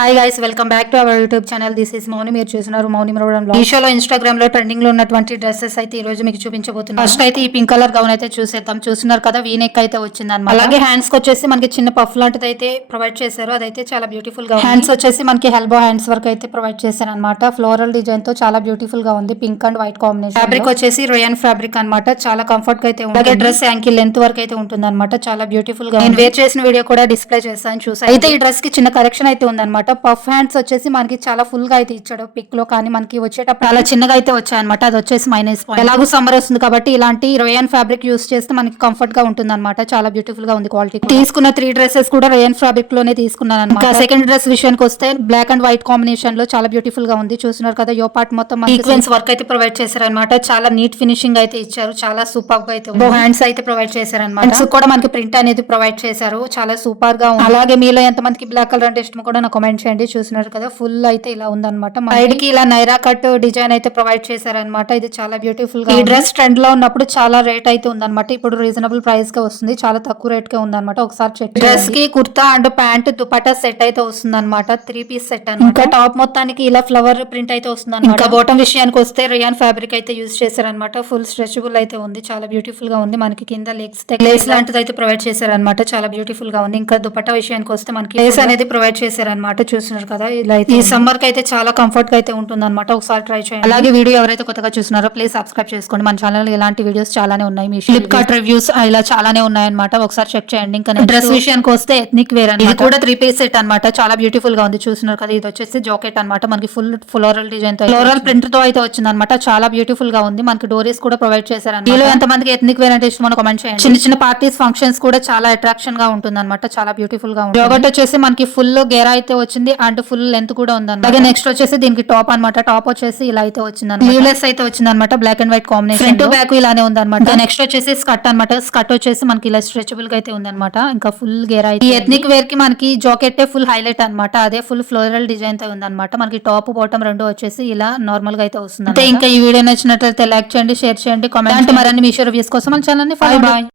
Hi guys, welcome back to our YouTube channel. This is Mouni. మీరు చూస్తున్నారు మౌని మరోడం. మీషోలో Instagram లో ట్రెండింగ్ లో ఉన్నటువంటి డ్రెస్సెస్ అయితే ఈ రోజు మీకు చూపించబోతున్నాను. ఫస్ట్ అయితే ఈ పింక్ కలర్ గౌన్ అయితే చూసేద్దాం. చూస్తున్నారు కదా, వీ నెక్ అయితే వచ్చింది అనమాట. అలాగే హ్యాండ్స్ కి వచ్చేసి మనకి చిన్న పఫ్ లాంటిది అయితే ప్రొవైడ్ చేశారు. అదైతే చాలా బ్యూటిఫుల్ గా ఉంది. హ్యాండ్స్ వచ్చేసి మనకి ఎల్బో హ్యాండ్స్ వరకు అయితే ప్రొవైడ్ చేశారు అనమాట. ఫ్లోరల్ డిజైన్ తో చాలా బ్యూటిఫుల్ గా ఉంది. Pink and white combination. Fabric వచ్చేసి రేయన్ ఫ్యాబ్రిక్ అనమాట. చాలా కంఫర్ట్ గా అయితే ఉంది. అలాగే డ్రెస్ యాంకిల్ లెంత్ వరకు అయితే ఉంటుంది అనమాట. చాలా బ్యూటిఫుల్ గా. నేను వేర్ చేసిన వీడియో కూడా డిస్ప్లే చేస్తాను, చూసాను. అయితే ఈ డ్రెస్ కి చిన్న కరెక్షన్ అయితే ఉందన్నమాట. పఫ్ హ్యాండ్స్ వచ్చేసి మనకి చాలా ఫుల్ గా అయితే ఇచ్చాడు పిక్ లో, కానీ మనకి వచ్చేటప్పుడు చాలా చిన్నగా అయితే వచ్చాయన్నమాట. అది వచ్చేసి మైనస్ పాయింట్. ఎలాగో సమ్మర్ వస్తుంది కాబట్టి ఇలాంటి రేయన్ ఫ్యాబ్రిక్ యూస్ చేస్తే మనకి కంఫర్ట్ గా ఉంటుంది అనమాట. చాలా బ్యూటిఫుల్ గా ఉంది క్వాలిటీ. తీసుకున్న 3 డ్రెస్సెస్ కూడా రేయన్ ఫ్యాబ్రిక్ లోనే తీసుకున్నాను అనమాట. సెకండ్ డ్రెస్ విషయానికి వస్తే బ్లాక్ అండ్ వైట్ కాంబినేషన్ లో చాలా బ్యూటిఫుల్ గా ఉంది. చూస్తున్నారు కదా, యో పార్ట్ మొత్తం సీక్వెన్స్ వర్క్ అయితే ప్రొవైడ్ చేశారనమాట. చాలా నీట్ ఫినిషింగ్ అయితే ఇచ్చారు. చాలా సూపర్ గా అయితే హ్యాండ్స్ అయితే ప్రొవైడ్ చేశారనమాట. హ్యాండ్స్ కూడా మనకి ప్రింట్ అనేది ప్రొవైడ్ చేశారు. చాలా సూపర్ గా ఉంది. అలాగే మీలో ఎంత మందికి బ్లాక్ కలర్ అంటే ఇష్టం కూడా నాకు కామెంట్ చేయండి. చూస్తున్నారు కదా, ఫుల్ అయితే ఇలా ఉందన్నమాట. సైడ్ కి ఇలా నైరా కట్ డిజైన్ అయితే ప్రొవైడ్ చేశారనమాట. ఇది చాలా బ్యూటిఫుల్ గా. ఈ డ్రెస్ ట్రెండ్ లో ఉన్నప్పుడు చాలా రేట్ అయితే ఉందన్నమాట. ఇప్పుడు రీజనబుల్ ప్రైస్ గా వస్తుంది. చాలా తక్కువ రేట్ కే ఉందన్నమాట. ఒకసారి చెక్. డ్రెస్ కి kurta and pant dupatta set అయితే వస్తుంది అనమాట. 3 పీస్ సెట్ అనమాట. ఇంకా టాప్ మొత్తానికి ఇలా ఫ్లవర్ ప్రింట్ అయితే వస్తుంది అనమాట. ఇంకా బాటమ్ విషయానికి వస్తే రియాన్ ఫ్యాబ్రిక్ అయితే యూజ్ చేశారనమాట. ఫుల్ స్ట్రెచబుల్ అయితే ఉంది. చాలా బ్యూటిఫుల్ గా ఉంది. మనకి కింద లేస్ లాంటిది అయితే ప్రొవైడ్ చేశారనమాట. చాలా బ్యూటిఫుల్ గా ఉంది. ఇంకా దుపట్టా విషయానికి వస్తే మనకి లేస్ అనేది ప్రొవైడ్ చేశారనమాట. చూస్తున్నారు కదా, ఇలా అయితే ఈ సమ్మర్ కి అయితే చాలా కంఫర్ట్ గా అయితే ఉంటుంది అనమాట. ఒకసారి ట్రై చేయండి. అలాగే వీడియో ఎవరైతే కొత్తగా చూస్తున్నారో ప్లీజ్ సబ్స్క్రైబ్ చేసుకోండి. మన ఛానల్ లో ఇలాంటి వీడియోస్ చాలానే ఉన్నాయి. మీ ఫ్లిప్కార్ట్ రివ్యూస్ ఇలా చాలానే ఉన్నాయన్నమాట. ఒకసారి చెక్ చేయండి. ఇంకా డ్రెస్ విషయానికి వస్తే ఎథ్నిక్ వేర్ అని, ఇది కూడా 3 పీస్ సెట్ అనమాట. చాలా బ్యూటిఫుల్ గా ఉంది. చూస్తున్నారు కదా, ఇది వచ్చేసి జాకెట్ అనమాట. మనకి ఫుల్ ఫ్లోరల్ డిజైన్ తో, ఫ్లోరల్ ప్రింట్ తో అయితే వచ్చింది అనమాట. చాలా బ్యూటిఫుల్ గా ఉంది. మనకి డోరీస్ కూడా ప్రొవైడ్ చేశారు. దీనిలో ఎంత మందికి ఎథ్నిక్ వేర్ అంటే ఇష్టమో కామెంట్ చేయండి. చిన్న చిన్న పార్టీస్ ఫంక్షన్స్ కూడా చాలా అట్రాక్షన్ గా ఉంటుంది అనమాట. చాలా బ్యూటిఫుల్ గా ఉంది. జాకెట్ వచ్చేసి మనకి ఫుల్ గేరా అయితే వచ్చింది అండ్ ఫుల్ లెంత్ కూడా ఉంది. అలాగే నెక్స్ట్ వచ్చేసి దీనికి టాప్ అనమాట. టాప్ వచ్చేసి ఇలా అయితే వచ్చింది అనమాట. స్లీవ్లెస్ అయితే వచ్చింది అనమాట. Black and white combination. Front back ఇలానే ఉంది అనమాట. నెక్స్ట్ వచ్చేసి స్కర్ట్ అనమాట. స్కర్ట్ వచ్చేసి మనకి ఇలా స్ట్రెచబుల్ గా అయితే ఉంది అనమాట. ఇంకా ఫుల్ గేరా అయితే. ఈ ఎథ్నిక్ వేర్ కి మనకి జాకెట్ ఫుల్ హైలైట్ అనమాట. అదే ఫుల్ ఫ్లోరల్ డిజైన్ తో ఉంది అనమాట. మనకి టాప్ బాటమ్ రెండు వచ్చేసి ఇలా నార్మల్ గా అయితే వస్తుంది. ఇంకా ఈ వీడియో నచ్చినట్లయితే లైక్ చేయండి, షేర్ చేయండి, కామెంట్. మరిన్ని మీషో రివ్యూస్ కోసం మన ఛానల్ ని ఫాలో. బాయ్.